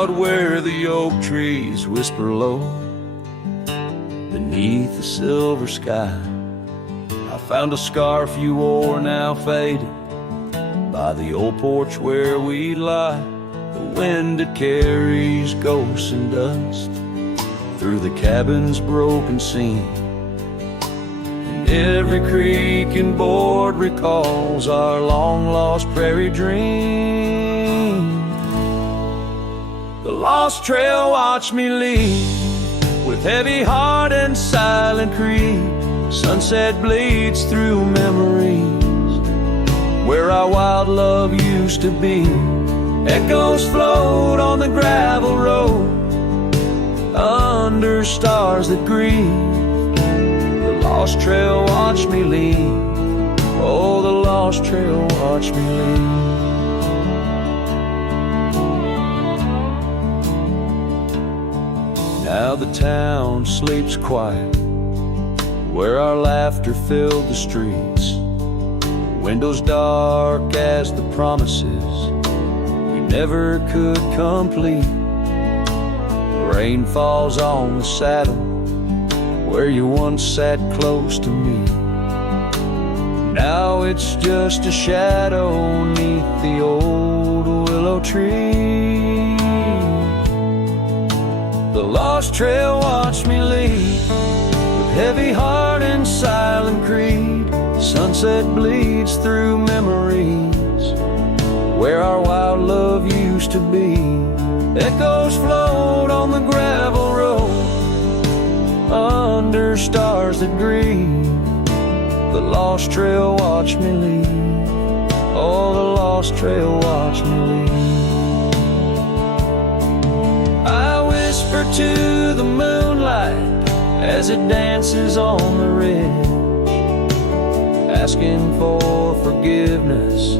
out where the oak trees whisper low beneath the silver sky. I found a scarf you wore, now faded, by the old porch where we lie. The wind it carries ghosts and dust through the cabin's broken seam, and every creak and board recalls our long-lost prairie dream. The lost trail watched me lead with heavy heart and silent creed. Sunset bleeds through memories where our wild love used to be. Echoes float on the gravel road under stars that grieve. The lost trail watched me lead. Oh, the lost trail watched me lead. Now the town sleeps quiet where our laughter filled the streets. Windows dark as the promises we never could complete. Rain falls on the saddle where you once sat close to me. Now it's just a shadow neath the old willow tree. The lost trail watched me lead with heavy heart and silent creed. Sunset bleeds through memories where our wild love used to be. Echoes float on the gravel road under stars that grieve. The lost trail watched me lead. Oh, the lost trail watched me lead. I whisper to the moonlight as it dances on the ridge, asking for forgiveness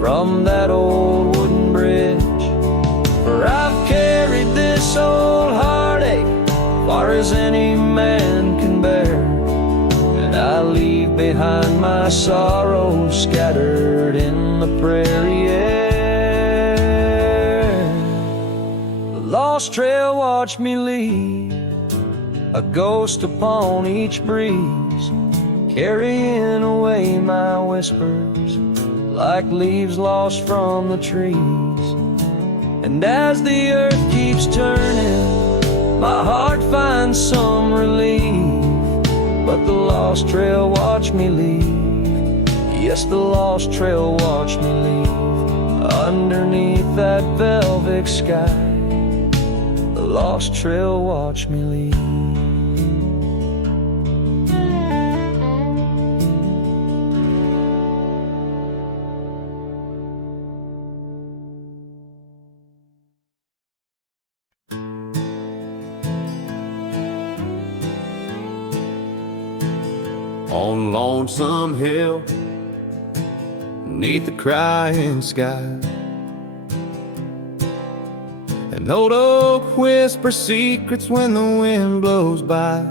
from that old wooden bridge. For I've carried this old heartache far as any man can bear, and I leave behind my sorrows scattered in the prairie air. The lost trail watched me lead, a ghost upon each breeze, carrying away my whispers like leaves lost from the trees. And as the earth keeps turning, my heart finds some relief. But the lost trail watched me leave. Yes, the lost trail watched me leave. Underneath that velvet sky, the lost trail watched me leave. On Lonesome Hill, neath the crying sky, an old oak whispers secrets when the wind blows by.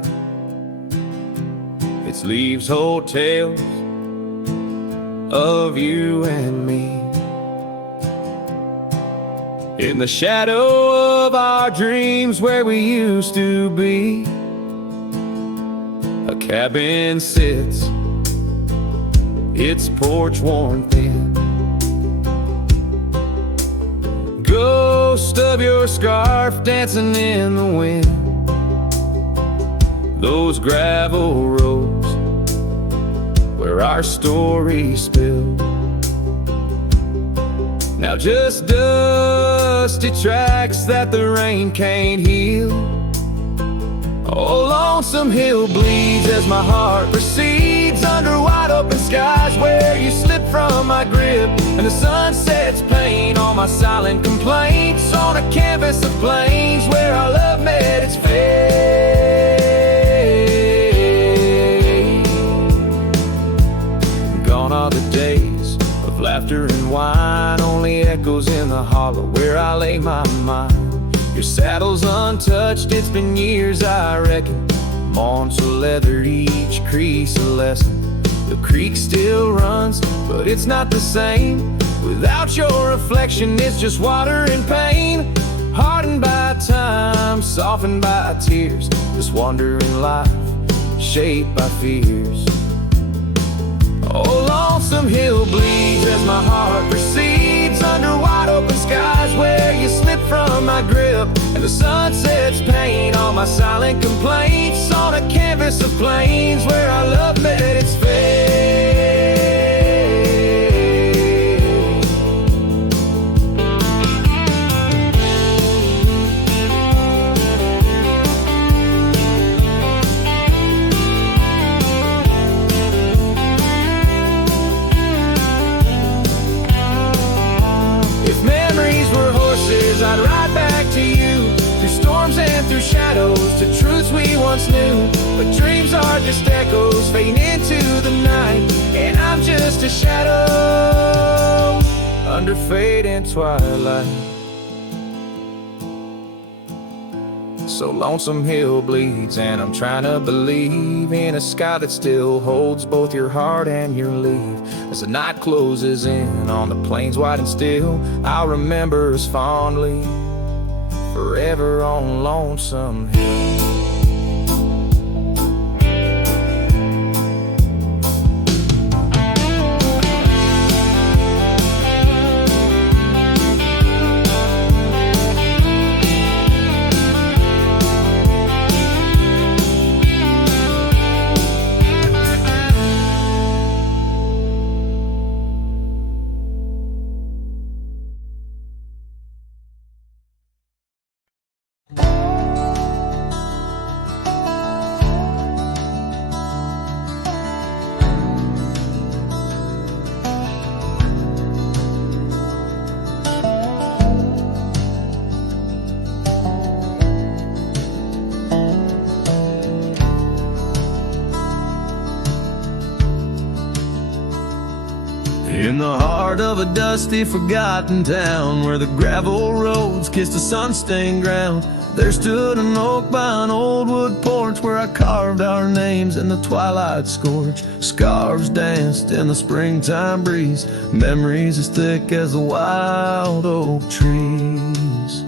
Its leaves hold tales of you and me, in the shadow of our dreams where we used to be. A cabin sits, its porch worn thin. Ghost of your scarf dancing in the wind. Those gravel roads where our story spilled, now just dusty tracks that the rain can't heal. Oh, Lonesome Hill bleeds as my heart recedes under wide open skies where you slip from my grip, and the sun sets paint on my silent complaints on a canvas of plains where our love met its fate. Gone are the days of laughter and wine, only echoes in the hollow where I lay my mind. Your saddle's untouched, it's been years I reckon. On so leathered, each crease a lesson. The creek still runs, but it's not the same. Without your reflection, it's just water and pain. hardened by time, softened by tears, this wandering life, shaped by fears. Oh, lonesome hill bleeds as my heart proceeds under wide open skies where you slip from my grip, and the sun sets paint on my silent complaints on a canvas of plains where our love met its fate. I'd ride back to you, through storms and through shadows, to truths we once knew. But dreams are just echoes fading into the night, and I'm just a shadow under fading twilight. So lonesome hill bleeds, and I'm trying to believe in a sky that still holds both your heart and your leave. As the night closes in on the plains wide and still, I'll remember us fondly, forever on Lonesome Hill. In the heart of a dusty, forgotten town, where the gravel roads kissed the sun-stained ground, there stood an oak by an old wood porch where I carved our names in the twilight scorch. Scarves danced in the springtime breeze, memories as thick as the wild oak trees.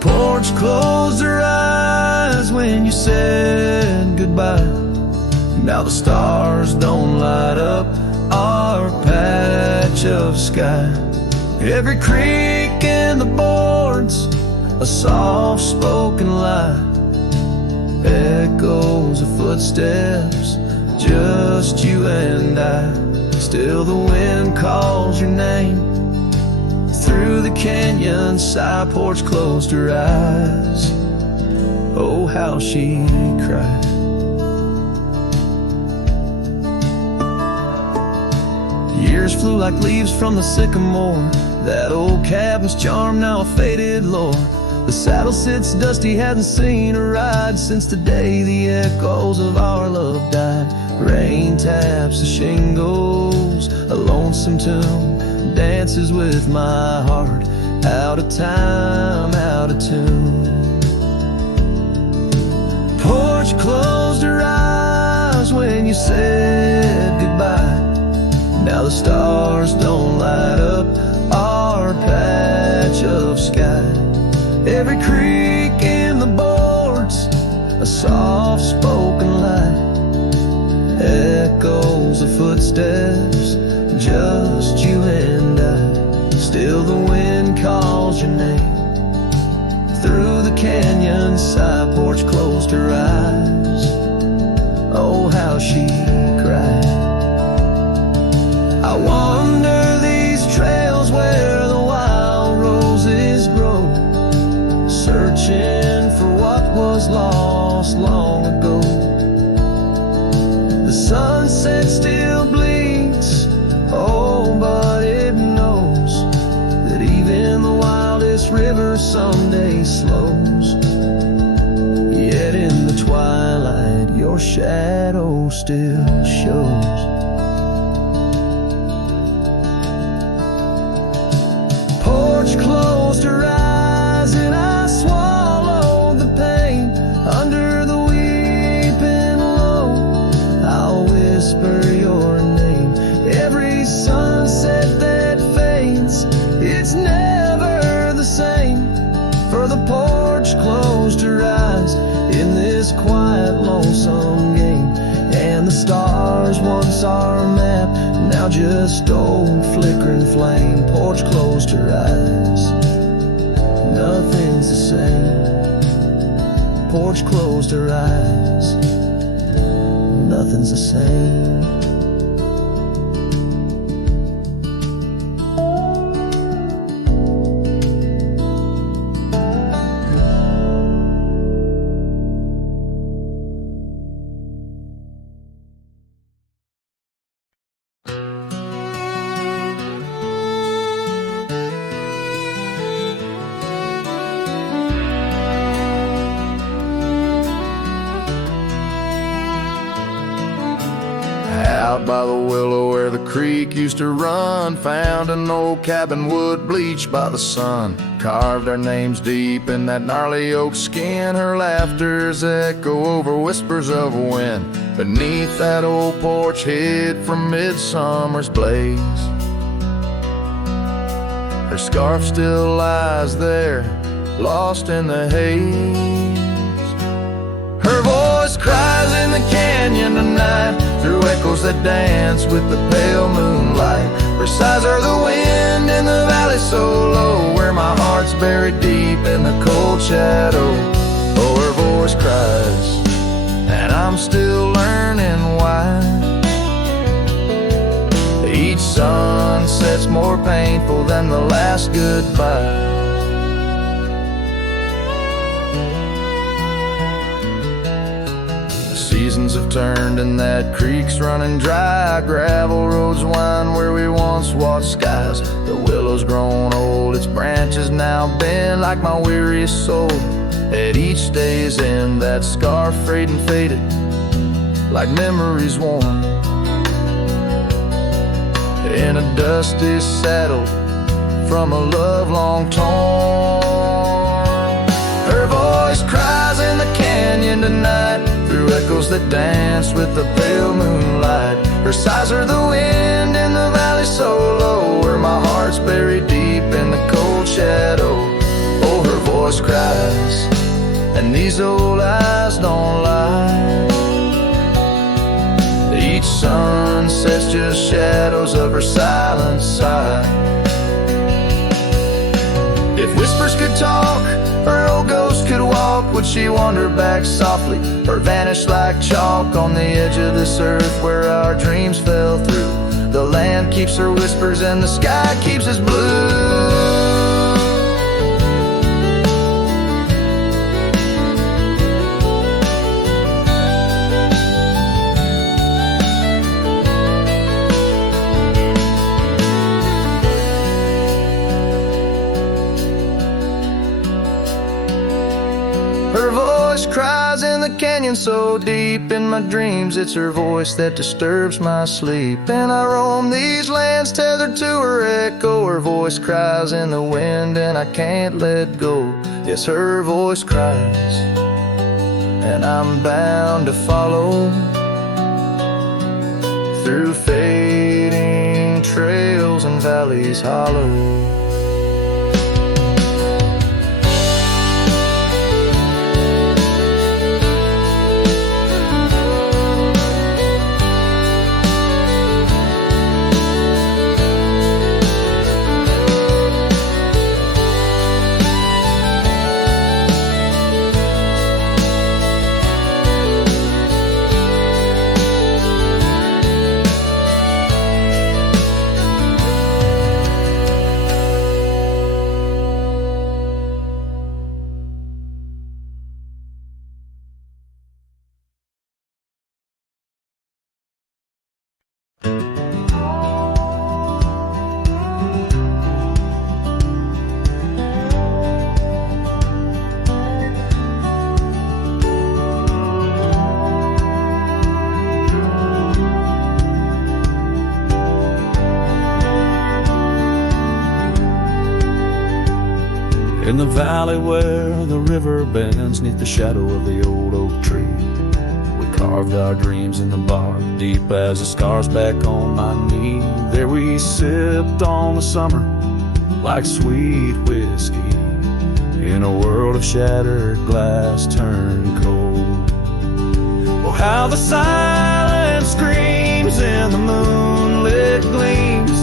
Porch closed her eyes when you said goodbye. Now the stars don't light up our patch of sky. Every creak in the boards, a soft-spoken lie, echoes of footsteps, just you and I. Still the wind calls your name through the canyon side. Porch closed her eyes, oh how she cried. Years flew like leaves from the sycamore. That old cabin's charm, now a faded lore. The saddle sits dusty, hadn't seen a ride since the day the echoes of our love died. Rain taps the shingles, a lonesome tune dances with my heart, out of time, out of tune. Porch closed her eyes when you said goodbye. Now the stars don't light up our patch of sky. Every creak in the boards, a soft-spoken lie, echoes of footsteps, just you and I. Still the wind calls your name through the canyon side. Porch closed her eyes, oh how she cried. I wander these trails where the wild roses grow, searching for what was lost long ago. The sunset still bleeds, oh but it knows that even the wildest river someday slows. Yet in the twilight your shadow still shows. Closed her eyes and I swallowed the pain under the weeping low. I'll whisper your name. Every sunset that fades, it's never the same. the map. Now just old flickering flame. Porch closed her eyes. Nothing's the same. Porch closed her eyes. Nothing's the same. Out by the willow where the creek used to run, found an old cabin wood bleached by the sun. Carved our names deep in that gnarly oak skin. Her laughter's echo over whispers of wind. Beneath that old porch hid from midsummer's blaze. Her scarf still lies there, lost in the haze. Her voice cries in the canyon tonight, through echoes that dance with the pale moonlight. Her sighs are the wind in the valley so low, where my heart's buried deep in the cold shadow. Oh, her voice cries, and I'm still learning why. Each sunset's more painful than the last goodbye. Seasons have turned and that creek's running dry. Gravel roads wind where we once watched skies. The willow's grown old, its branches now bend like my weariest soul. At each day's end, that scar frayed and faded like memories worn. In a dusty saddle from a love long torn. Her voice cries in the canyon tonight, through echoes that dance with the pale moonlight. Her sighs are the wind in the valley so low, where my heart's buried deep in the cold shadow. Oh, her voice cries, and these old eyes don't lie. Each sunset's just shadows of her silent sigh. If whispers could talk, her old ghost could walk, would she wander back softly, or vanish like chalk on the edge of this earth where our dreams fell through? The land keeps her whispers and the sky keeps us blue. Her voice cries in the canyon so deep in my dreams. It's her voice that disturbs my sleep. And I roam these lands tethered to her echo. Her voice cries in the wind and I can't let go. Yes, her voice cries, and I'm bound to follow through fading trails and valleys hollow. In the valley where the river bends, 'neath the shadow of the old oak tree, we carved our dreams in the bark, deep as the scars back on my knee. There we sipped on the summer like sweet whiskey, in a world of shattered glass turned cold. Oh, how the silence screams screams in the moonlit gleams,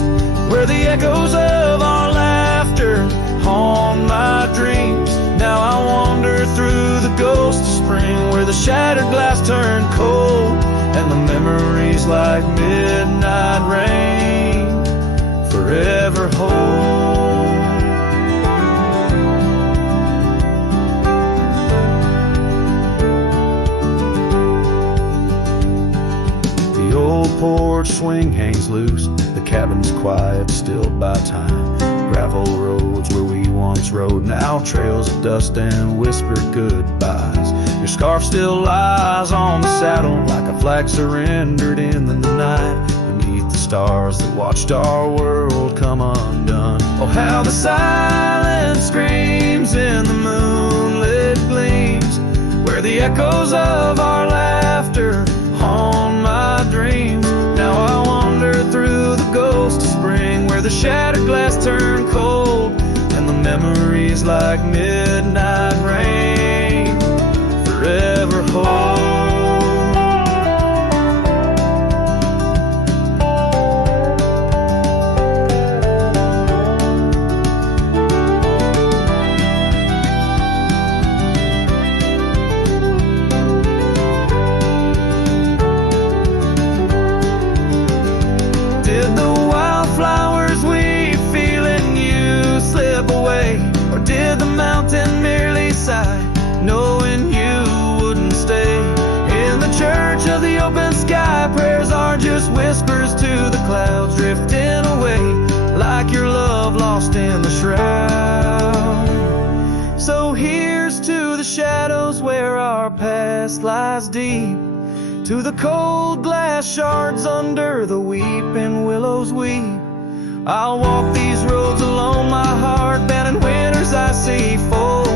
where the echoes of our laughter haunt my dreams. Now I wander through the ghost of spring, where the shattered glass turned cold, and the memories like midnight rain forever hold. The old porch swing hangs loose, the cabin's quiet, still by time. Gravel roads where we once rode, now trails of dust and whispered goodbyes. Your scarf still lies on the saddle like a flag surrendered in the night, beneath the stars that watched our world come undone. Oh, how the silence screams in the moonlit gleams, where the echoes of our laughter haunt my dreams. Now I wander through the ghost of spring, where the shattered glass turned cold, and the memories like midnight rain forever hold. Did the wildflowers we feel in you slip away, or did the mountain merely sigh, knowing you wouldn't stay? In the church of the open sky, prayers are just whispers to the clouds, drifting away like your love lost in the shroud. So here's to the shadows where our past lies deep, to the cold glass shards under the weeping willows weep. I'll walk these roads alone, my heart bent in winters I see fold,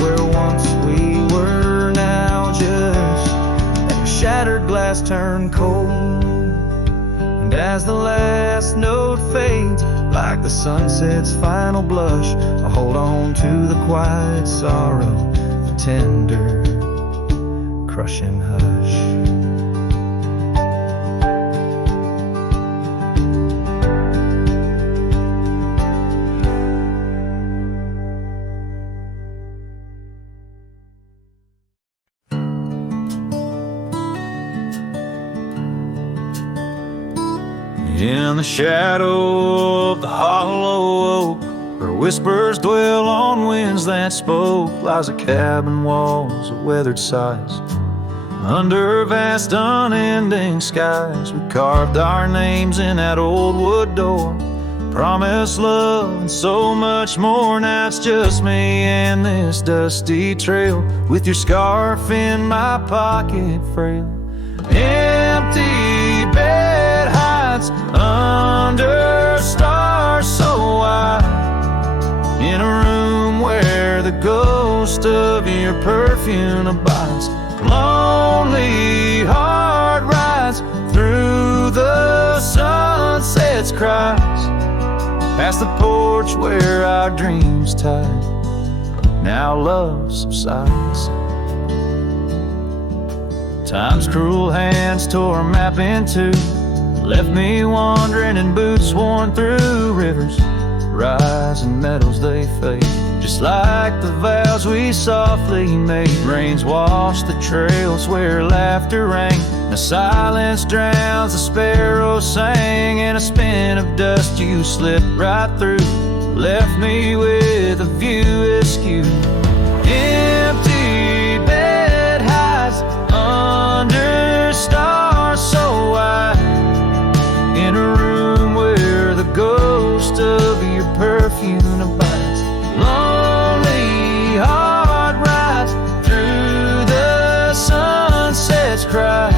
where once we were now just a shattered glass turned cold. And as the last note fades, like the sunset's final blush, I hold on to the quiet sorrow, the tender, crushing hush. In the shadow of the hollow oak, where whispers dwell on winds that spoke, lies a cabin walls of weathered sighs. Under vast unending skies, we carved our names in that old wood door, promised love and so much more. Now it's just me and this dusty trail, with your scarf in my pocket frail. Empty bed hides under stars so wide, in a room where the ghost of your perfume abides. Lonely heart rides through the sunset's cries, past the porch where our dreams tied. Now love subsides. Time's cruel hands tore a map in two, left me wandering in boots worn through rivers, rising meadows they fade, just like the vows we softly made. Rains wash the trails where laughter rang, the silence drowns the sparrows sang. In a spin of dust you slipped right through, left me with a view askew. Empty bed hides under stars so wide, in a room where the ghost of your perfume abides. Lonely heart rides through the sunset's cries,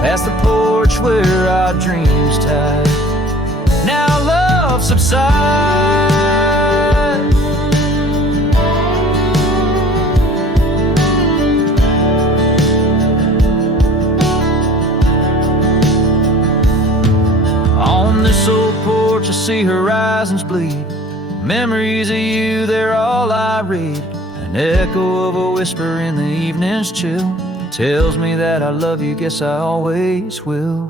past the porch where our dreams tied. Now love subsides. On this old porch I see horizons bleed, memories of you, they're all I read. An echo of a whisper in the evening's chill tells me that I love you, guess I always will.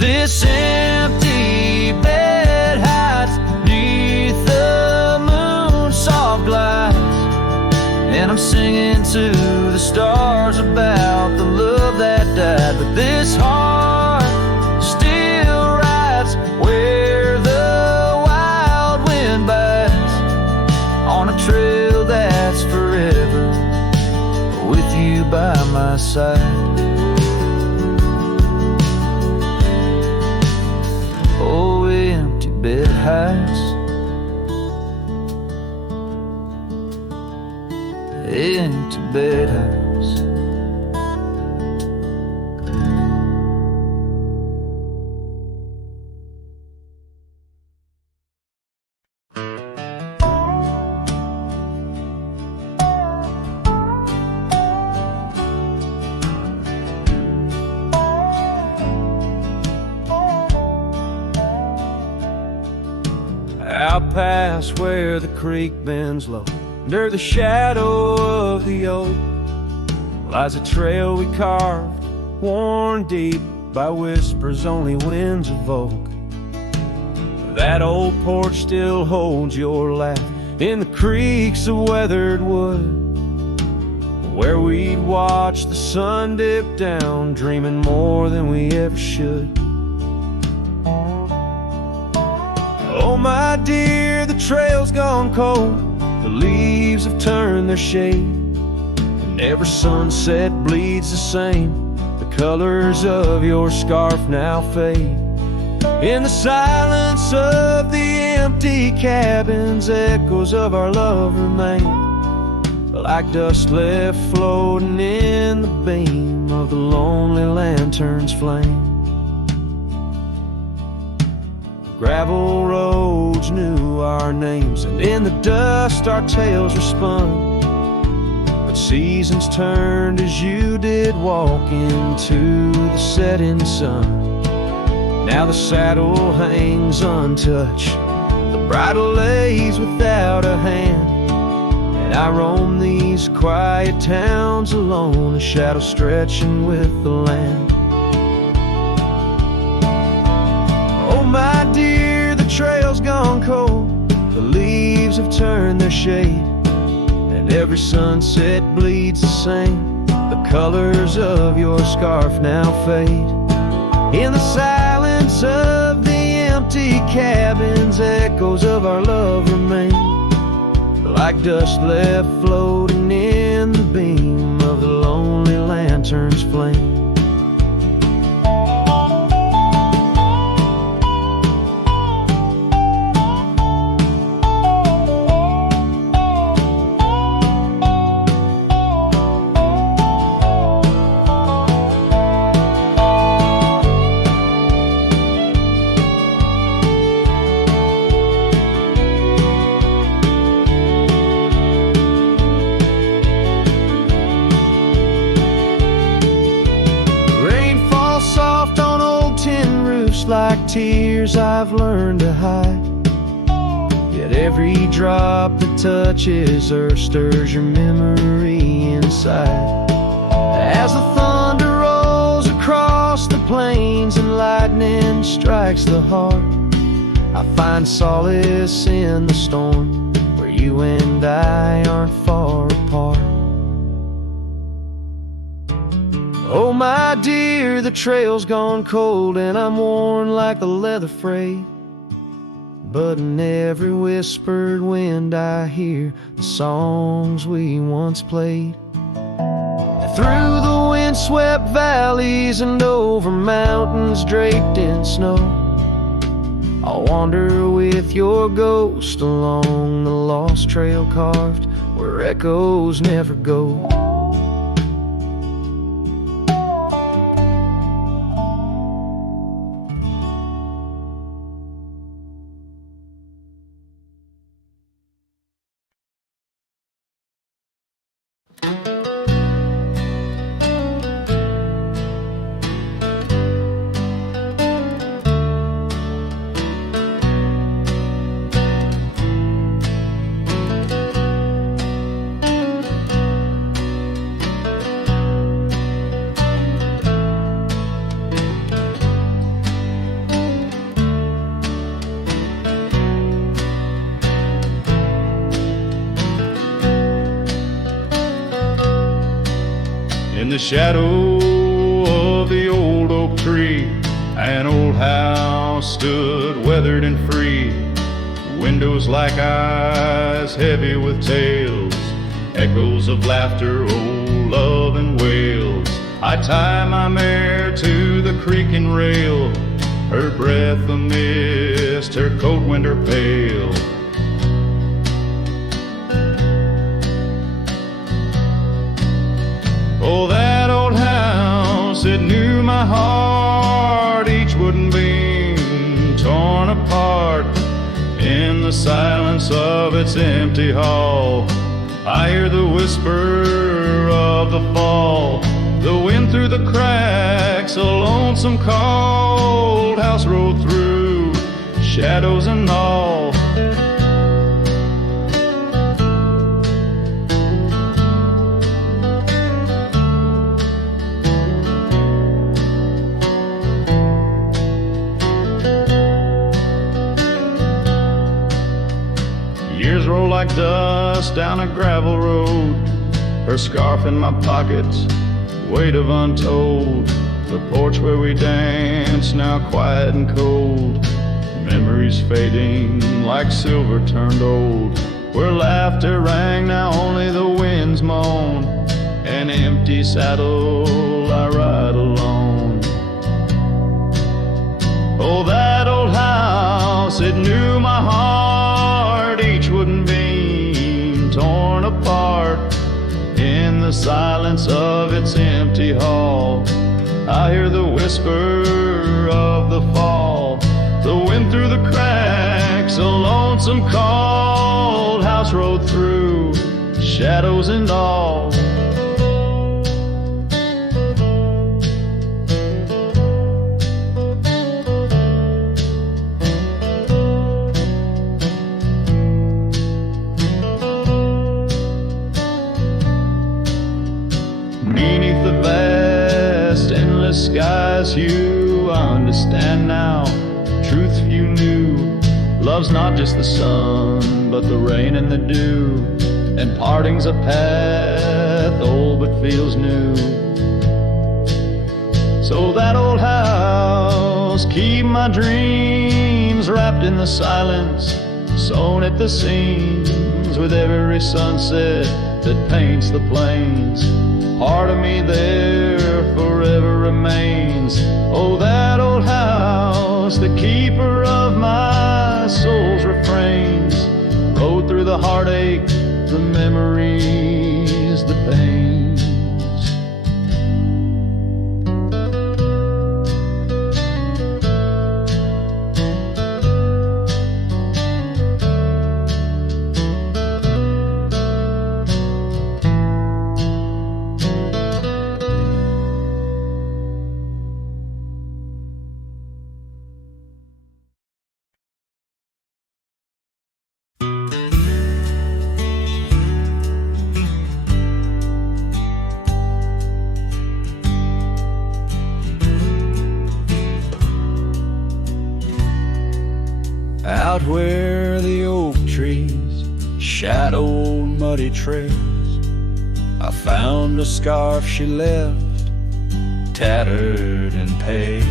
This empty bed hides neath the moon's soft lights, and I'm singing to the stars about the love that died. But this heart still rides where the wild wind bites, on a trail that's forever with you by my side. Oh, empty bed hides, empty bed hides. Out past where the creek bends low, under the shadow of the oak, lies a trail we carved, worn deep by whispers only winds evoke. That old porch still holds your laugh in the creaks of weathered wood, where we'd watch the sun dip down, dreaming more than we ever should. Oh my dear, the trail's gone cold, the leaves have turned their shade, and every sunset bleeds the same. The colors of your scarf now fade. In the silence of the empty cabins, echoes of our love remain, like dust left floating in the beam of the lonely lantern's flame. Gravel roads knew our names, and in the dust our tales were spun. But seasons turned as you did walk into the setting sun. Now the saddle hangs untouched, the bridle lays without a hand, and I roam these quiet towns alone, a shadow stretching with the land. Oh my dear, the trail's gone cold, the leaves have turned their shade, and every sunset bleeds the same. The colors of your scarf now fade. In the silence of the empty cabins, echoes of our love remain, like dust left floating in the beam of the lonely lantern's flame. Like tears I've learned to hide, yet every drop that touches earth stirs your memory inside. As the thunder rolls across the plains and lightning strikes the heart, I find solace in the storm, where you and I aren't far apart. Oh my dear, the trail's gone cold, and I'm worn like the leather freight, but in every whispered wind I hear the songs we once played. Through the windswept valleys and over mountains draped in snow, I'll wander with your ghost along the lost trail carved where echoes never go. shadow of the old oak tree. An old house stood weathered and free, windows like eyes heavy with tales, echoes of laughter, old love and wails. I tie my mare to the creaking rail, her breath a mist, her cold winter pale. Oh, that old house, it knew my heart, each wooden beam torn apart. In the silence of its empty hall, I hear the whisper of the fall, the wind through the cracks, a lonesome cold house rolled through, shadows and all. Years roll like dust down a gravel road, her scarf in my pockets, weight of untold. The porch where we danced, now quiet and cold. Memories fading like silver turned old. Where laughter rang, now only the winds moan. An empty saddle, I ride alone. Oh, that old house, it knew my heart, each wooden beam torn apart. In the silence of its empty hall, I hear the whisper of the fall, the wind through the cracks, a lonesome cold house rode through, shadows and all. Beneath the vast, endless skies, you understand now, truth few knew. Love's not just the sun, but the rain and the dew, and parting's a path old but feels new. So that old house, keep my dreams wrapped in the silence, sewn at the seams with every sunset that paints the plains. Part of me there forever remains. Oh, that old house, the keeper of my soul's refrains, rode through the heartache, the memories, the pains. Out where the oak trees shadowed muddy trails, I found a scarf she left, tattered and pale,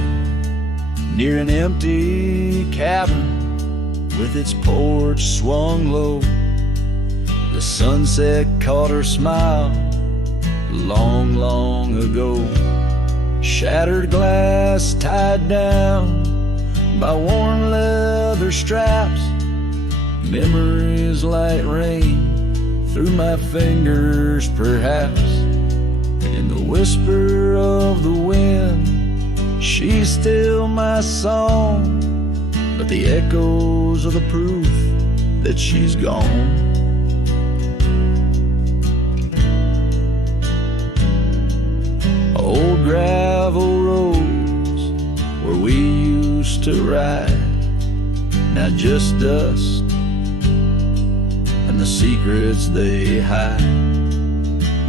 near an empty cabin with its porch swung low. The sunset caught her smile long, long ago. Shattered glass tied down by worn leather straps, memories like rain through my fingers perhaps. In the whisper of the wind, she's still my song, but the echoes are the proof that she's gone. Old gravel roads where we used to ride, now just dust and the secrets they hide.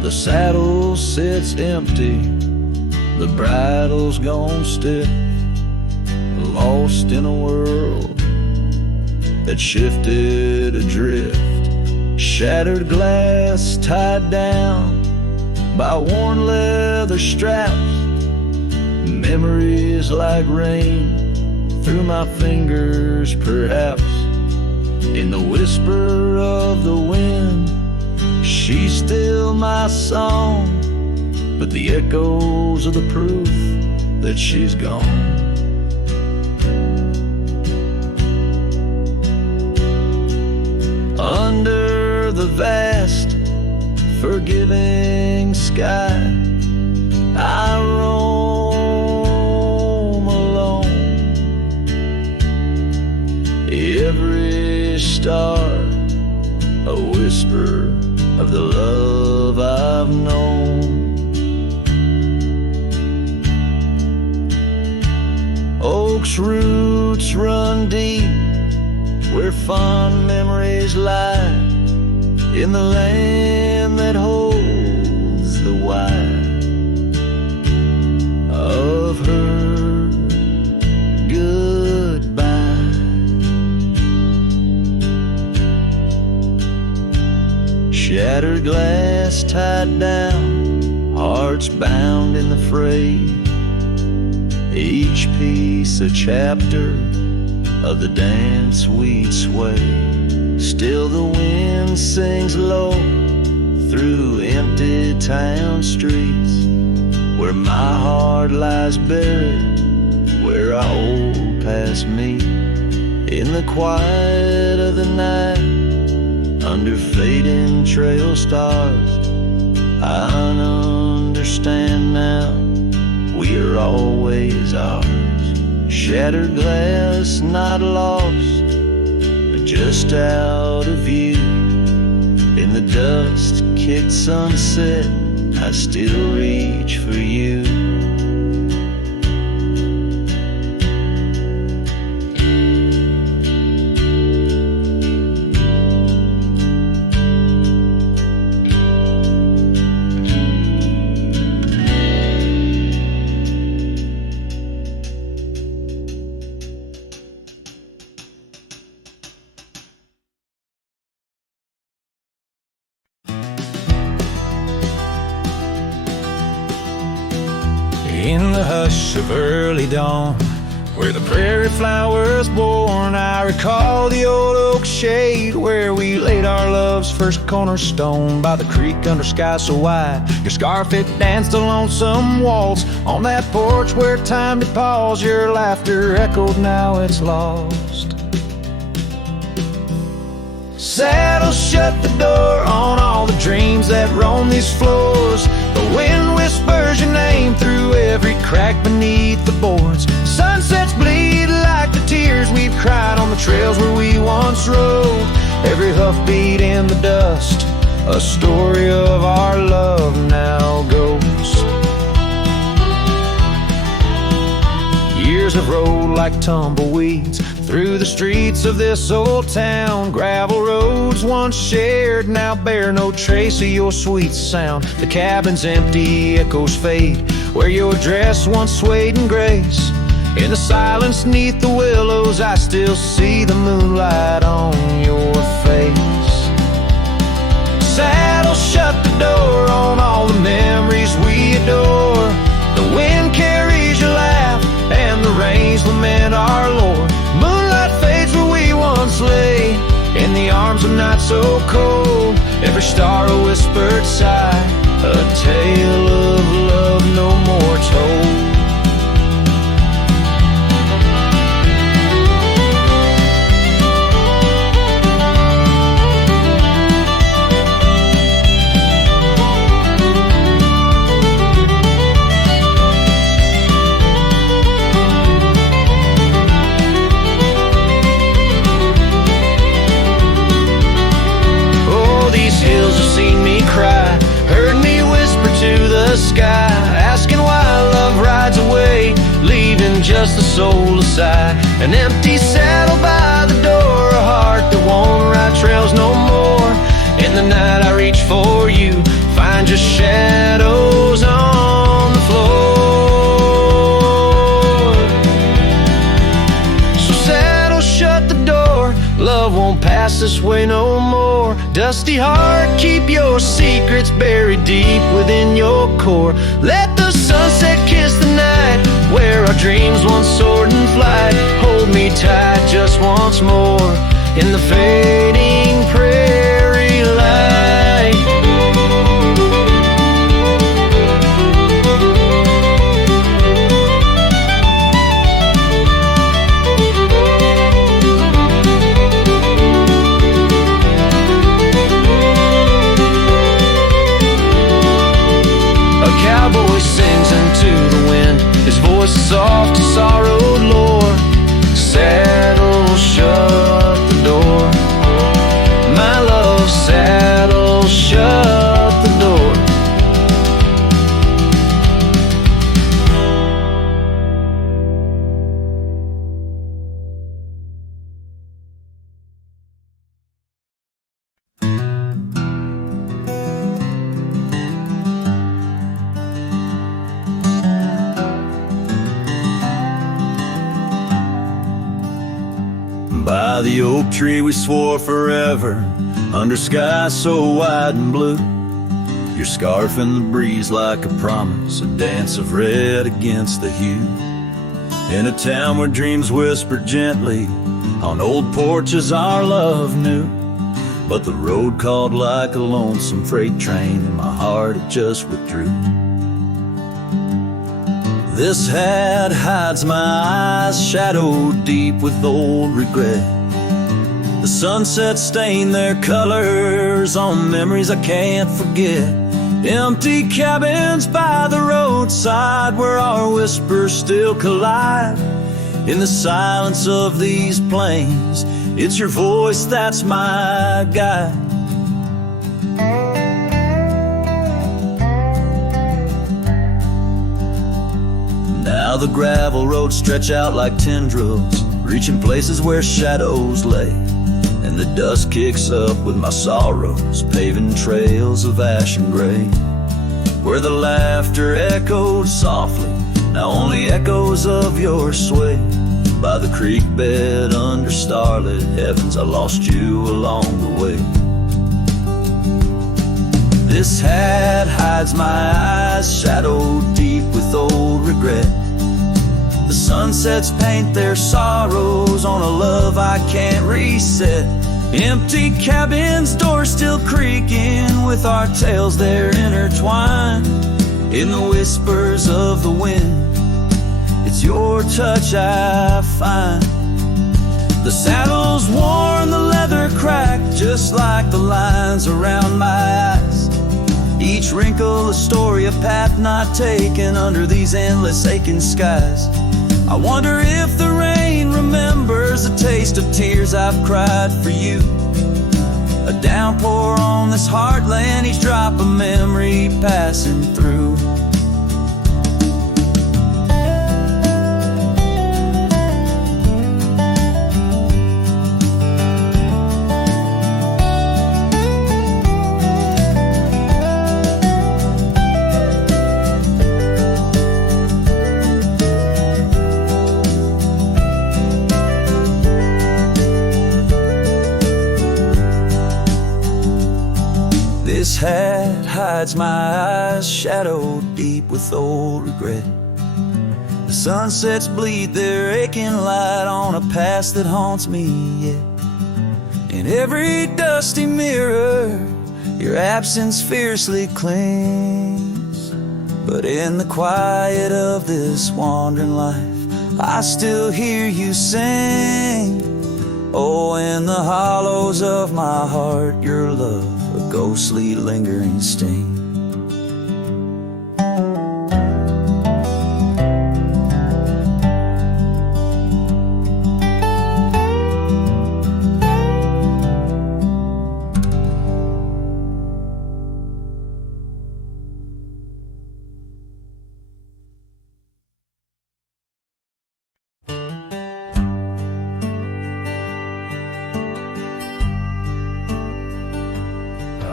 The saddle sits empty, the bridle's gone stiff, lost in a world that shifted adrift. Shattered glass tied down by worn leather straps. Memories like rain through my fingers, perhaps. In the whisper of the wind, she's still my song, but the echoes are the proof that she's gone. Under the vast, forgiving sky, I roam alone. Every star, a whisper of the love I've known. Oak's roots run deep where fond memories lie, in the land that holds the why of her goodbye. Shattered glass tied down, hearts bound in the fray, each piece a chapter of the dance we'd sway. Still the wind sings low through empty town streets, where my heart lies buried, where our old past meet. In the quiet of the night, under fading trail stars, I understand now, we are always ours. Shattered glass not lost, but just out of view. In the dust-kicked sunset, I still reach for you. In the hush of early dawn, where the prairie flowers born, I recall the old oak shade where we laid our love's first cornerstone. By the creek under sky so wide, your scarf it danced a lonesome waltz. On that porch where time did pause, your laughter echoed, now it's lost. Saddle shut the door on all the dreams that roam these floors. The wind whispers your name through every crack beneath the boards. Sunsets bleed like the tears we've cried on the trails where we once rode. Every hoofbeat in the dust, a story of our love now goes. Years have rolled like tumbleweeds through the streets of this old town. Gravel roads once shared now bear no trace of your sweet sound. The cabin's empty, echoes fade where your dress once swayed in grace. In the silence neath the willows, I still see the moonlight on your face. Saddle shut the door on all the memories we adore. The wind carries your laugh and the rains lament our Lord. Moonlight fades where we once lay, in the arms of night so cold. Every star a whispered sigh, a tale of love no more told. Sky, asking why love rides away, leaving just the soul aside. An empty saddle by the door, a heart that won't ride trails no more. In the night I reach for you, find just shadows on the floor. So saddle shut the door, love won't pass this way no more. Dusty heart, keep your secrets buried deep within your core. Let the sunset kiss the night where our dreams once soared in flight. Hold me tight just once more in the fading prairie light. A cowboy sings into the wind, his voice is soft to sorrowed lore. Saddle, shut the door. My love, saddle, shut the door. By the oak tree we swore forever, under skies so wide and blue. Your scarf in the breeze like a promise, a dance of red against the hue. In a town where dreams whisper gently, on old porches our love knew. But the road called like a lonesome freight train, and my heart it just withdrew. This hat hides my eyes, shadowed deep with old regret. The sunset stained their colors on memories I can't forget. Empty cabins by the roadside where our whispers still collide. In the silence of these plains, it's your voice that's my guide. Now the gravel roads stretch out like tendrils, reaching places where shadows lay. And the dust kicks up with my sorrows, paving trails of ash and gray. Where the laughter echoed softly, now only echoes of your sway. By the creek bed under starlit heavens, I lost you along the way. This hat hides my eyes, shadowed deep with old regret. The sunsets paint their sorrows on a love I can't reset. Empty cabins, doors still creaking with our tales there intertwined. In the whispers of the wind, it's your touch I find. The saddle's worn, the leather cracked, just like the lines around my eyes. Each wrinkle a story, a path not taken under these endless aching skies. I wonder if the rain remembers the taste of tears I've cried for you. A downpour on this heartland, each drop a memory passing through. This hat hides my eyes, shadowed deep with old regret. The sunsets bleed their aching light on a past that haunts me yet. In every dusty mirror, your absence fiercely clings. But in the quiet of this wandering life, I still hear you sing. Oh, in the hollows of my heart, your love, a ghostly lingering sting.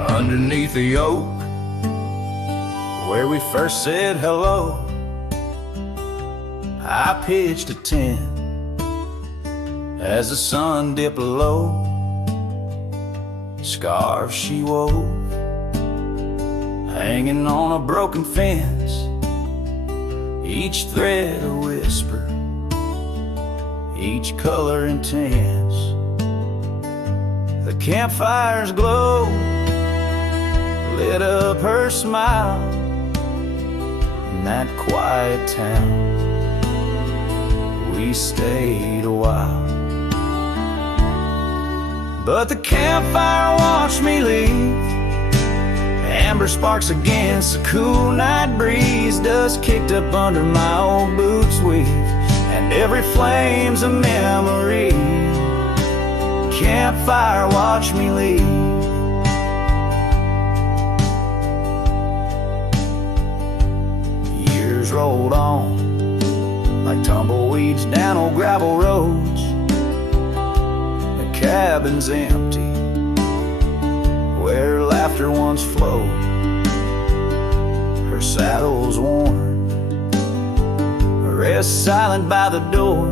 Underneath the oak, where we first said hello, I pitched a tent as the sun dipped low. scarves she wove, hanging on a broken fence, each thread a whisper, each color intense. The campfire's glow lit up her smile in that quiet town. We stayed a while, but the campfire watched me leave. Amber sparks against the cool night breeze, dust kicked up under my old boots weave, and every flame's a memory. Campfire watched me leave. Years rolled on like tumbleweeds down old gravel roads. The cabin's empty where laughter once flowed. Her saddle's worn, rest silent by the door.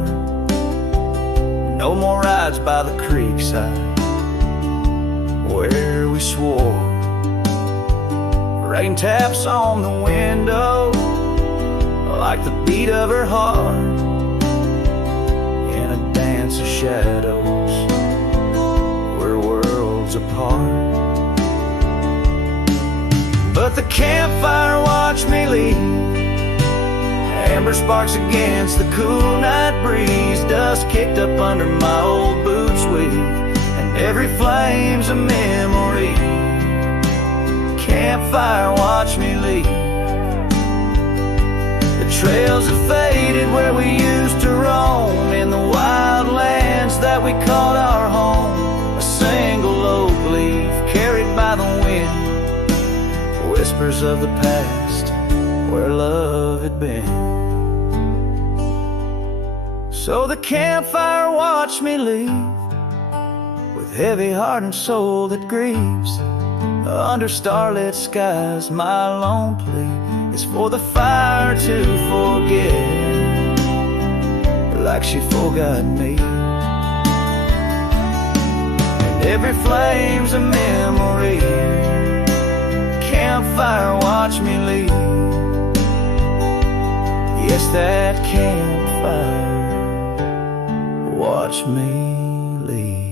No more rides by the creekside where we swore. Rain taps on the window like the beat of her heart in a dance of shadows, we're worlds apart. But the campfire watched me leave. Amber sparks against the cool night breeze, dust kicked up under my old boots weave, and every flame's a memory. Campfire watched me leave. Trails have faded where we used to roam, in the wild lands that we called our home. A single oak leaf carried by the wind, whispers of the past where love had been. So the campfire watched me leave, with heavy heart and soul that grieves. Under starlit skies my lone plea is for the fire to forget, like she forgot me. And every flame's a memory. Campfire watch me leave. Yes, that campfire watch me leave.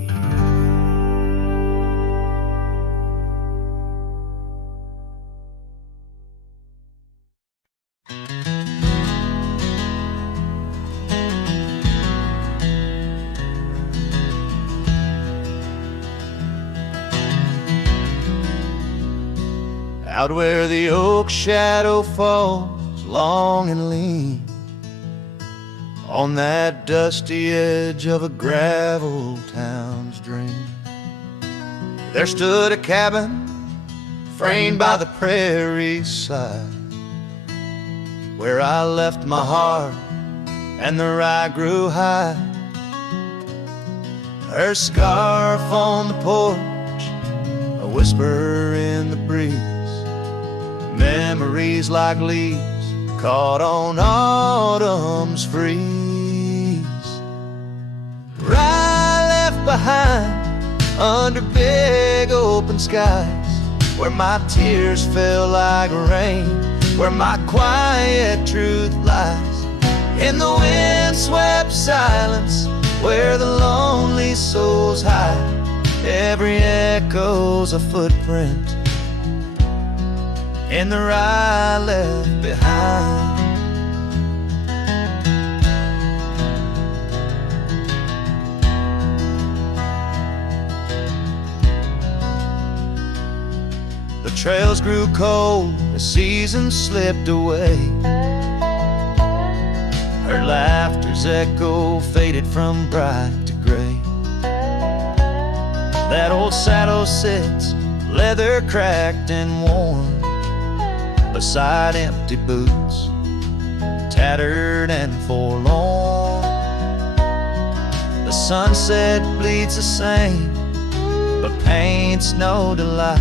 Out where the oak shadow falls long and lean, on that dusty edge of a gravel town's dream, there stood a cabin framed by the prairie's side, where I left my heart and the rye grew high. Her scarf on the porch, a whisper in the breeze, memories like leaves caught on autumn's freeze. Rye left behind under big open skies, where my tears fell like rain, where my quiet truth lies. In the wind-swept silence, where the lonely souls hide, every echo's a footprint in the rye left behind. The trails grew cold, the seasons slipped away. Her laughter's echo faded from bright to gray. That old saddle sits, leather cracked and worn, beside empty boots, tattered and forlorn. The sunset bleeds the same, but paints no delight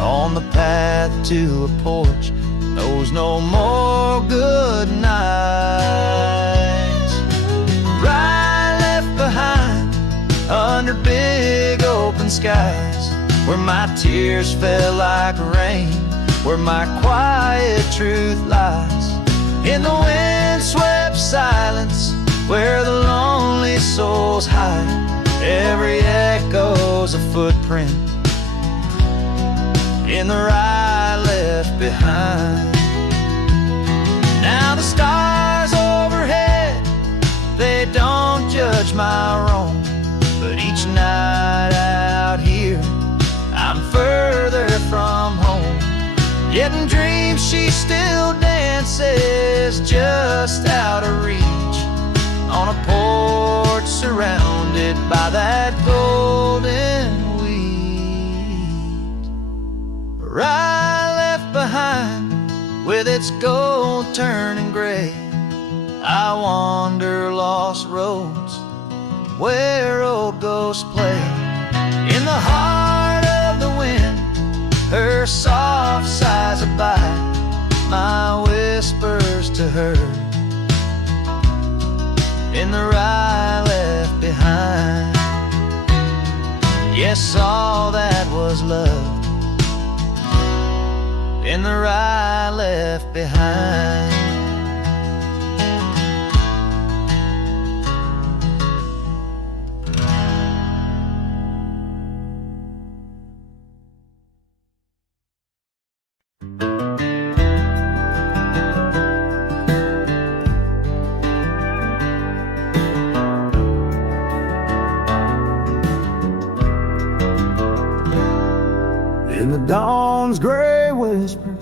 on the path to a porch, knows no more good nights. Rye left behind under big open skies, where my tears fell like rain, where my quiet truth lies. In the wind-swept silence, where the lonely souls hide, every echo's a footprint in the ride left behind. Now the stars overhead, they don't judge my wrong, but each night out here, I'm further from home. Yet in dreams she still dances just out of reach, on a porch surrounded by that golden wheat. Right left behind with its gold turning gray, I wander lost roads where old ghosts play. In the heart of the wind, her soft sighs abide my whispers to her. In the rye left behind, yes, all that was love in the rye left behind. In the dawn's gray whisper,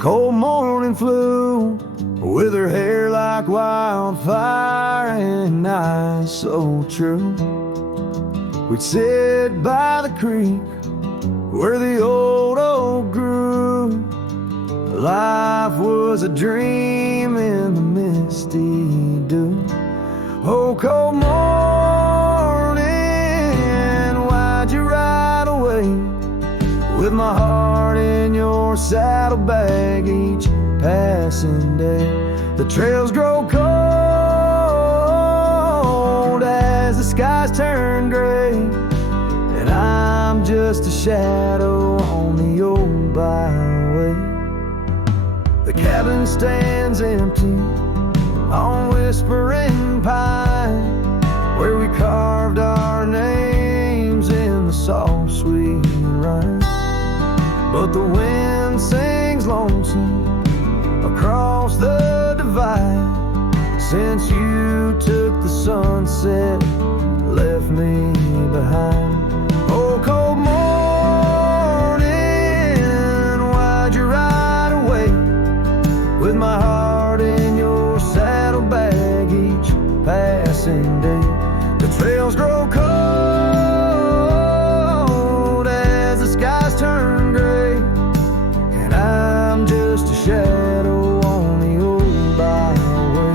cold morning flew, with her hair like wildfire and eyes so true. We'd sit by the creek where the old oak grew. Life was a dream in the misty dew. Oh, cold morning, why'd you ride away? With my heart in your saddlebag each passing day. The trails grow cold as the skies turn gray, and I'm just a shadow on the old byway. The cabin stands empty on Whispering Pine, where we carved our names in the soft sweet rime. But the wind sings lonesome across the divide, since you took the sunset, left me behind. Oh, cold morning, why'd you ride away? With my heart in your saddlebag each passing day. The trails grow cold as the skies turn gray, and I'm just a shadow on the old byway.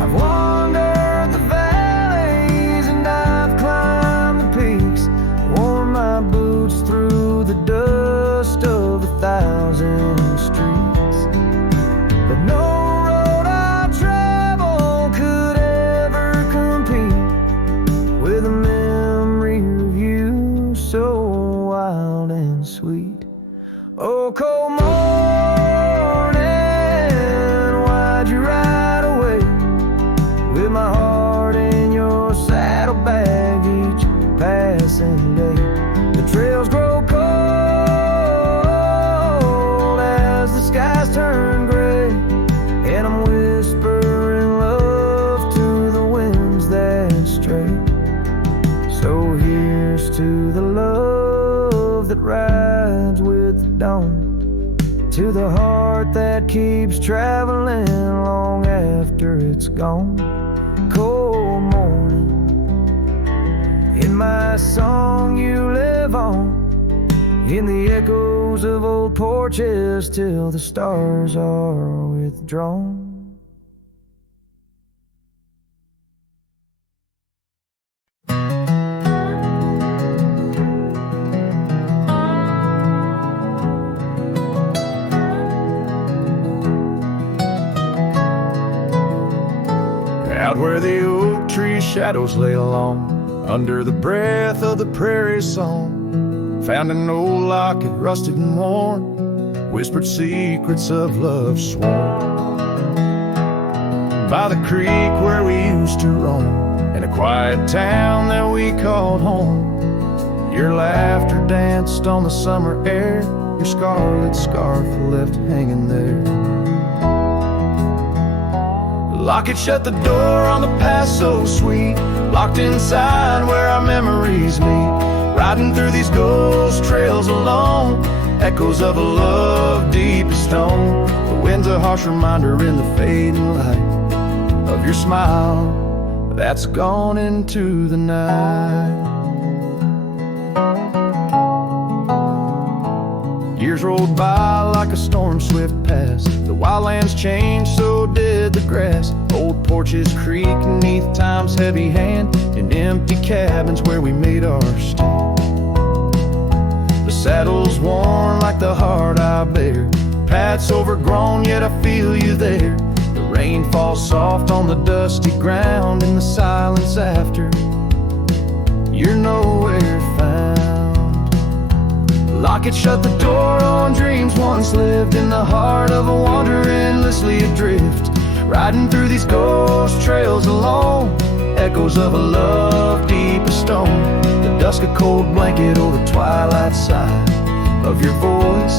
I've wandered the valleys and I've climbed the peaks, worn my boots through the dust of 1,000 streets, but no road I travel could ever compete with a memory of you so wild and sweet. Oh, cold morning, why'd you ride away? With my heart in your saddlebag each passing day. The trails grow cold as the skies turn gray, and I'm whispering love to the winds that stray. So here's to the love that rides with the dawn, to the heart that keeps traveling long after it's gone. Cold morning, in my song you live on, in the echoes of old porches till the stars are withdrawn. shadows lay along, under the breath of the prairie song. Found an old locket, rusted and worn, whispered secrets of love sworn. By the creek where we used to roam, in a quiet town that we called home, your laughter danced on the summer air, your scarlet scarf left hanging there. Locket shut the door on the past so sweet, locked inside where our memories meet. Riding through these ghost trails alone, echoes of a love deep as stone. The wind's a harsh reminder in the fading light of your smile that's gone into the night. Years rolled by like a storm swift past. The wildlands changed, so did the grass. Old porches creak beneath time's heavy hand, in empty cabins where we made our stand. The saddle's worn like the heart I bear, paths overgrown yet I feel you there. The rain falls soft on the dusty ground, in the silence after you're nowhere found. Locket shut the door on dreams once lived, in the heart of a wanderer endlessly adrift. Riding through these ghost trails alone, echoes of a love deep as stone. The dusk a cold blanket or the twilight side of your voice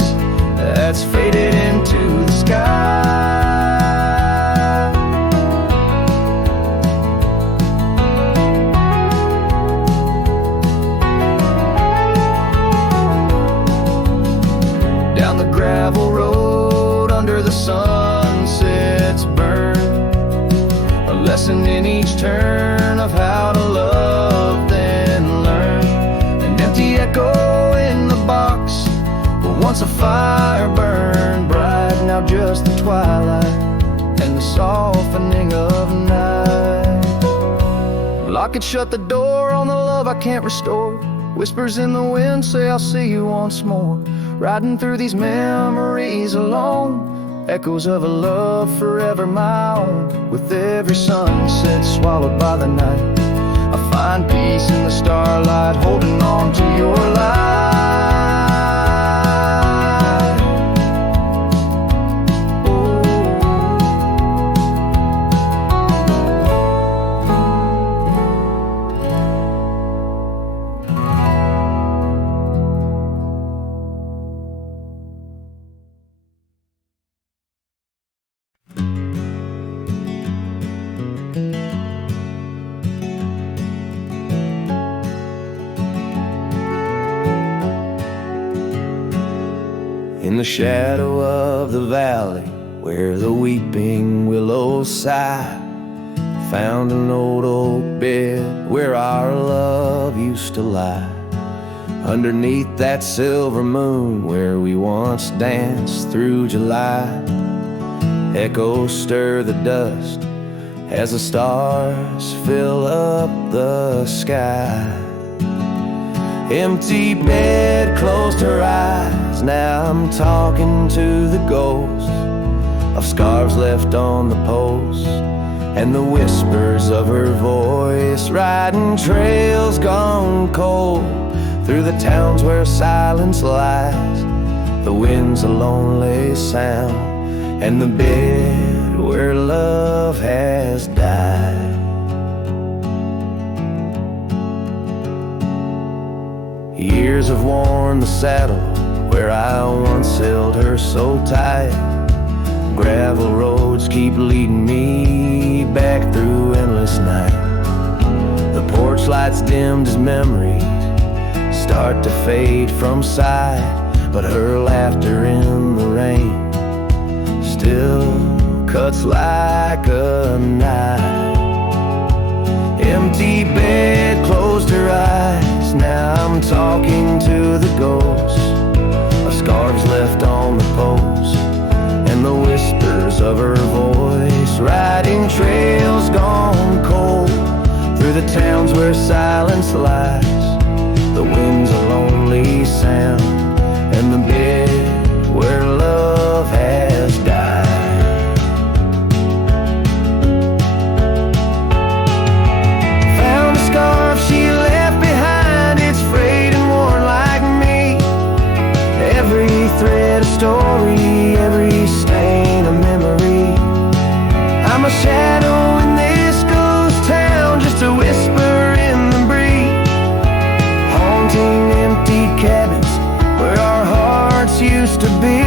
that's faded into the sky. Down the gravel road under the sunset's burn, a lesson in each turn of how to love then learn. An empty echo in the box where once a fire burned bright, now just the twilight and the softening of night. Lock it, shut the door on the love I can't restore. Whispers in the wind say I'll see you once more. Riding through these memories alone, echoes of a love forever my own. With every sunset swallowed by the night, I find peace in the starlight, holding on to your light. In the shadow of the valley where the weeping willows sigh, found an old oak bed where our love used to lie. Underneath that silver moon where we once danced through July, echoes stir the dust as the stars fill up the sky. Empty bed closed her eyes, now I'm talking to the ghost of scarves left on the post, and the whispers of her voice riding trails gone cold through the towns where silence lies. The wind's a lonely sound, and the bed where love has died. Years have worn the saddle where I once held her so tight. Gravel roads keep leading me back through endless night. The porch lights dimmed as memories start to fade from sight, but her laughter in the rain still cuts like a knife. Empty bed closed her eyes, now I'm talking to the ghost of scarves left on the post, and the whispers of her voice riding trails gone cold through the towns where silence lies. The wind's a lonely sound, and the bed where love has died. haunting empty cabins where our hearts used to be.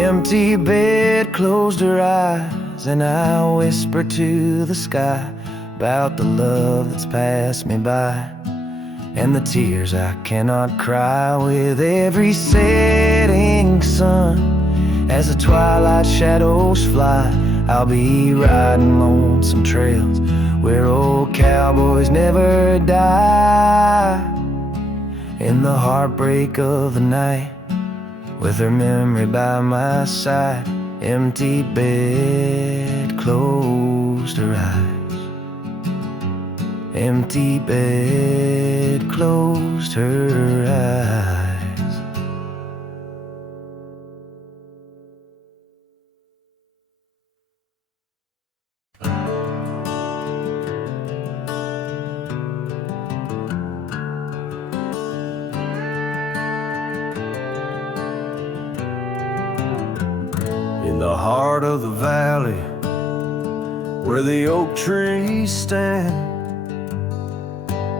Empty bed closed her eyes, and I whisper to the sky about the love that's passed me by, and the tears I cannot cry. With every setting sun, as the twilight shadows fly, I'll be riding lonesome trails where old cowboys never die. In the heartbreak of the night, with her memory by my side, empty bed closed her eyes. Empty bed closed her eyes. In the heart of the valley, where the oak trees stand,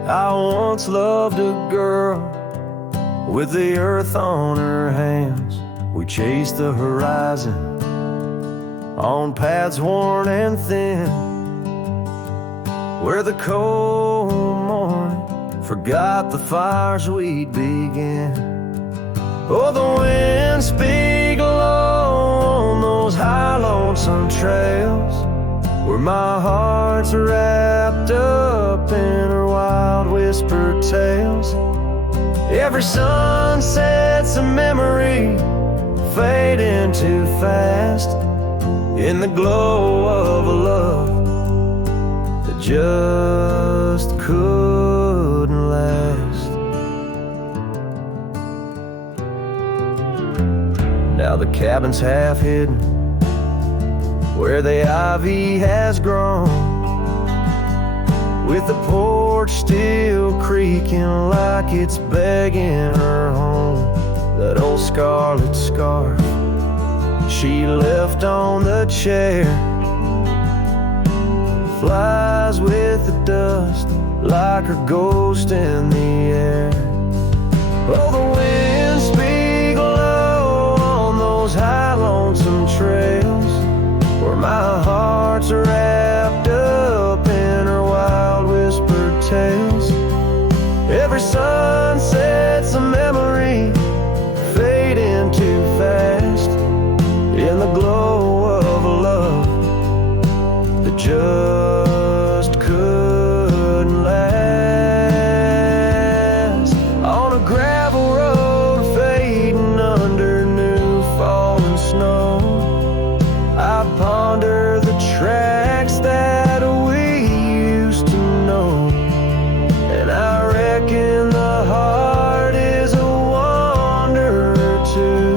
I once loved a girl with the earth on her hands. We chased the horizon on paths worn and thin, where the cold morning forgot the fires we'd begin. Oh, the wind speak low on those high lonesome trails, where my heart's wrapped up in her wild whispered tales. Every sunset's a memory fading too fast, in the glow of a love that just couldn't last. Now the cabin's half hidden where the ivy has grown, with the porch still creaking like it's begging her home. That old scarlet scarf she left on the chair flies with the dust like her ghost in the air. Oh, the wind speak low on those high lonesome trails, where my heart's wrapped up in her wild whispered tales. Every sunset's a memory fading too fast, in the glow of a love that just couldn't last. On a gravel road fading under new falling snow, I ponder the tracks that we used to know, and I reckon the heart is a wanderer too,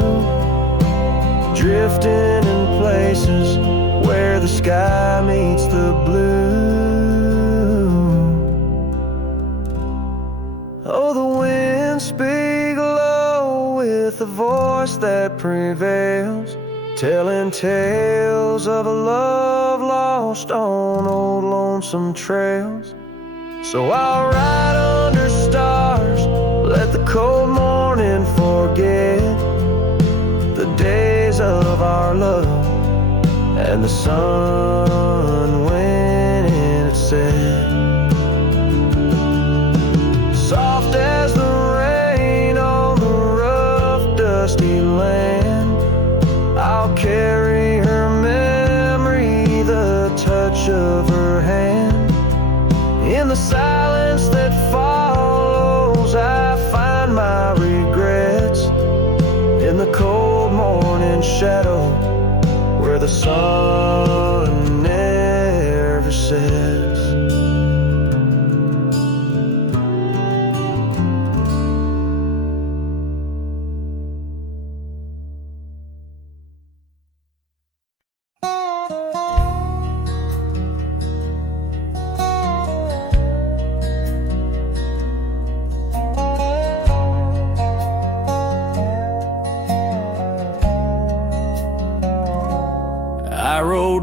drifting in places where the sky meets the blue. Oh, the wind speak low with a voice that prevails, telling tales of a love lost on old lonesome trails. So I'll ride under stars, let the cold morning forget the days of our love and the sun when it set. Soft as the rain on the rough dusty land, I'll carry her memory, the touch of her hand. In the silence that follows, I find my regrets, in the cold morning shadow where the sun never sets.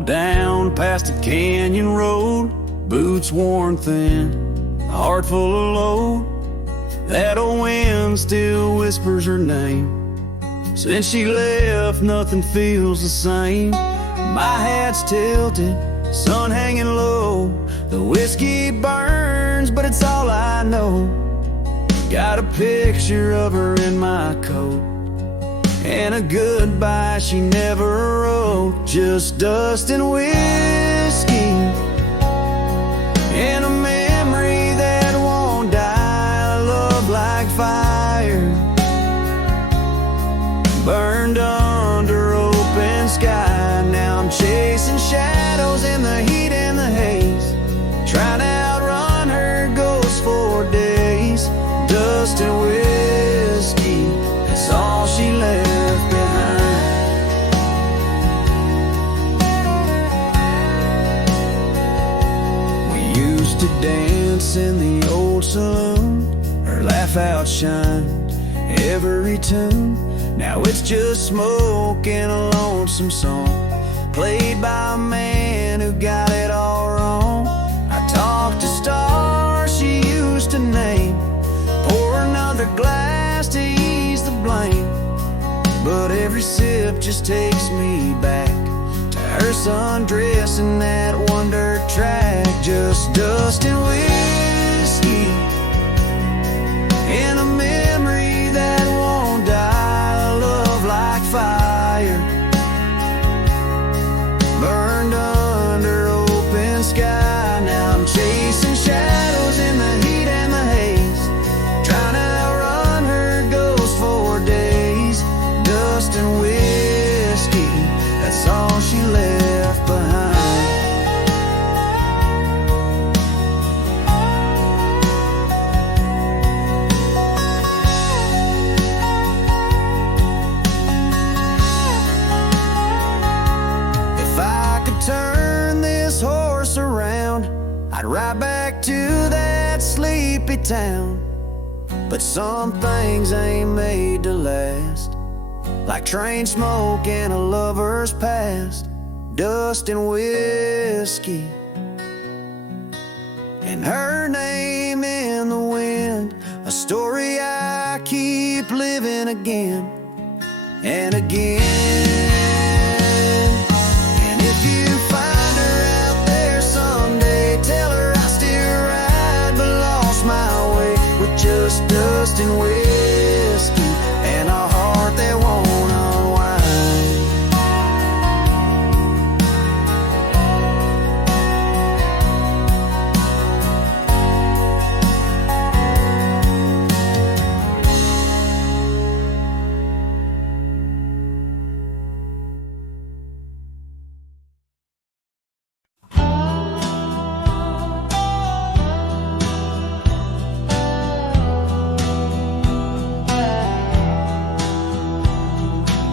Down past a canyon road, boots worn thin, heart full of load. That old wind still whispers her name. Since she left, nothing feels the same. My hat's tilted, sun hanging low. The whiskey burns, but it's all I know. Got a picture of her in my coat, and a goodbye she never wrote. Just dust and whiskey, and a memory that won't die. Love like fire, burned under open sky. Now I'm chasing shadows in the heat and the haze, trying to outrun her ghost for days. Dust and whiskey, that's all she left behind. We used to dance in the old saloon, her laugh outshined every tune. Now it's just smoke and a lonesome song, played by a man who got it all wrong. I talk to stars she used to name, pour another glass to ease the blame. But every sip just takes me back to her sundress and that one dirt track. Just dust and whiskey, and a memory that won't die. Love like fire, burned under open sky. Now I'm chasing shadows in the heat and the haze, trying to outrun her ghost for days. Dust and whiskey, that's all she left behind. If I could turn this horse around, I'd ride back to that sleepy town. But some things ain't made to last, like train smoke and a lover's past. Dust and whiskey, and her name in the wind, a story I keep living again and again. And if you find her out there someday, tell her I still ride but lost my way, with just dust and whiskey and a heart that won't unwind.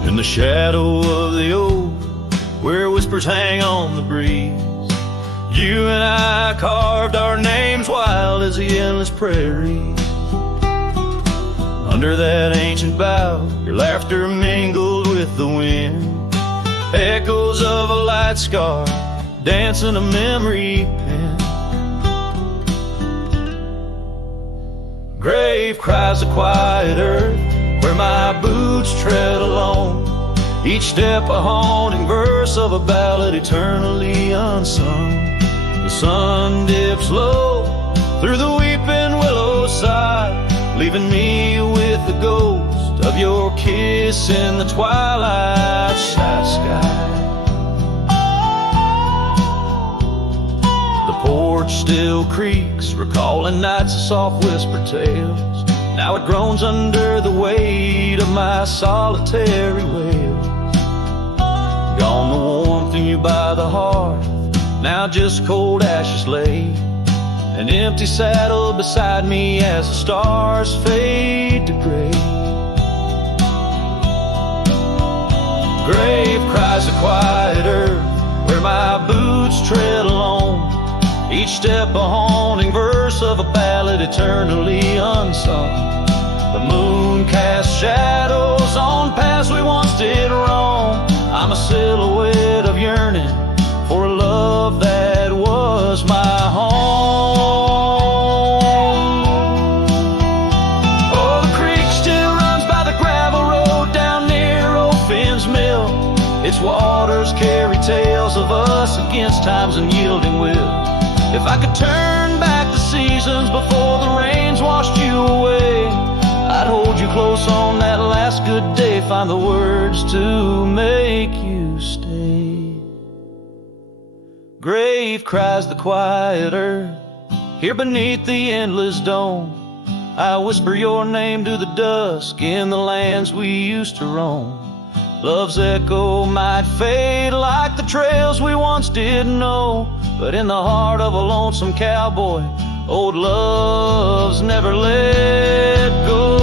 In the shadow of the oak, where whispers hang on the breeze, you and I carved our names wild as the endless prairies. Under that ancient bough, your laughter mingled with the wind, echoes of a light scar dancing a memory pen. Grave cries a quiet earth, where my boots tread alone, each step a haunting verse of a ballad eternally unsung. The sun dips low through the weeping willow side, leaving me with the ghost of your kiss in the twilight sky. The porch still creaks, recalling nights of soft whispered tales. Now it groans under the weight of my solitary wails. Gone the warmth in you by the hearth, now just cold ashes lay. An empty saddle beside me as the stars fade to gray. Grave cries a quiet earth, where my boots tread alone, each step a haunting verse of a ballad eternally unsung. The moon casts shadows on paths we once did wrong. I'm a silhouette of yearning for a love that was my home. us against time's unyielding will. If I could turn back the seasons before the rains washed you away, I'd hold you close on that last good day, find the words to make you stay. Grave cries the quiet earth, here beneath the endless dome. I whisper your name to the dusk in the lands we used to roam. Love's echo might fade like the trails we once did know, but in the heart of a lonesome cowboy, old love's never let go.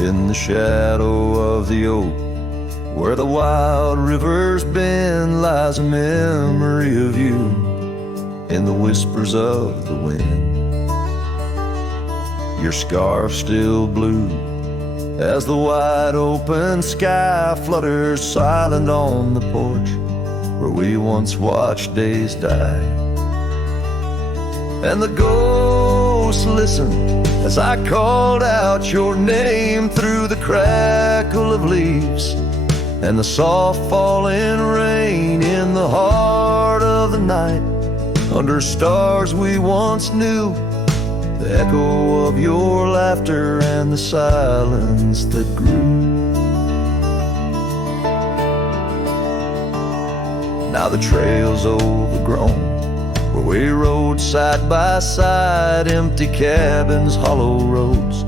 In the shadow of the oak, where the wild rivers bend, lies a memory of you in the whispers of the wind. Your scarf still blue as the wide open sky flutters silent on the porch where we once watched days die. And the ghosts listen as I called out your name through the crackle of leaves and the soft falling rain in the heart of the night. Under stars we once knew, the echo of your laughter and the silence that grew. Now the trail's overgrown, where we rode side by side, empty cabins, hollow roads,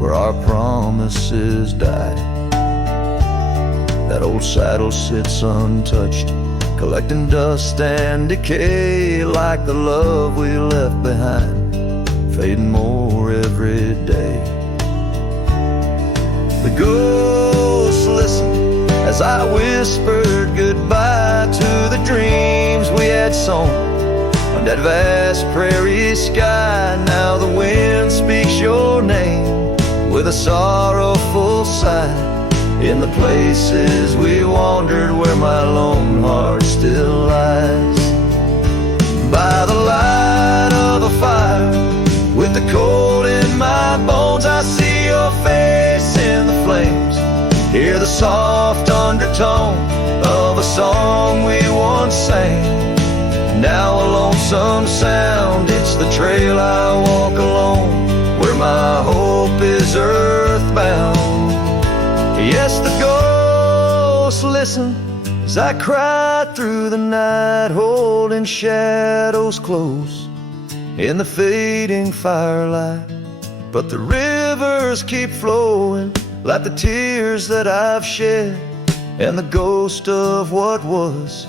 where our promises died. That old saddle sits untouched, collecting dust and decay, like the love we left behind, fading more every day. The ghosts listen as I whispered goodbye to the dreams we had sown on that vast prairie sky. Now the wind speaks your name with a sorrowful sigh in the places we wandered, where my lone heart still lies. By the light of a fire, with the cold in my bones, I see your face in the flames, hear the soft undertone of a song we once sang. Now a lonesome sound, it's the trail I walk alone, where my hope is earthbound. Yes, the ghosts listen as I cry through the night, holding shadows close in the fading firelight. But the rivers keep flowing like the tears that I've shed, and the ghost of what was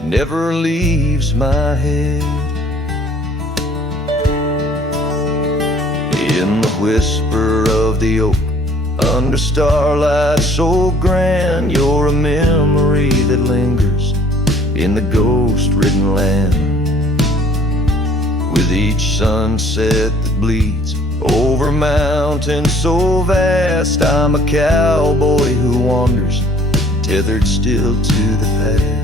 never leaves my head. In the whisper of the oak, under starlight so grand, you're a memory that lingers in the ghost-ridden land. With each sunset that bleeds over mountains so vast, I'm a cowboy who wanders, tethered still to the past.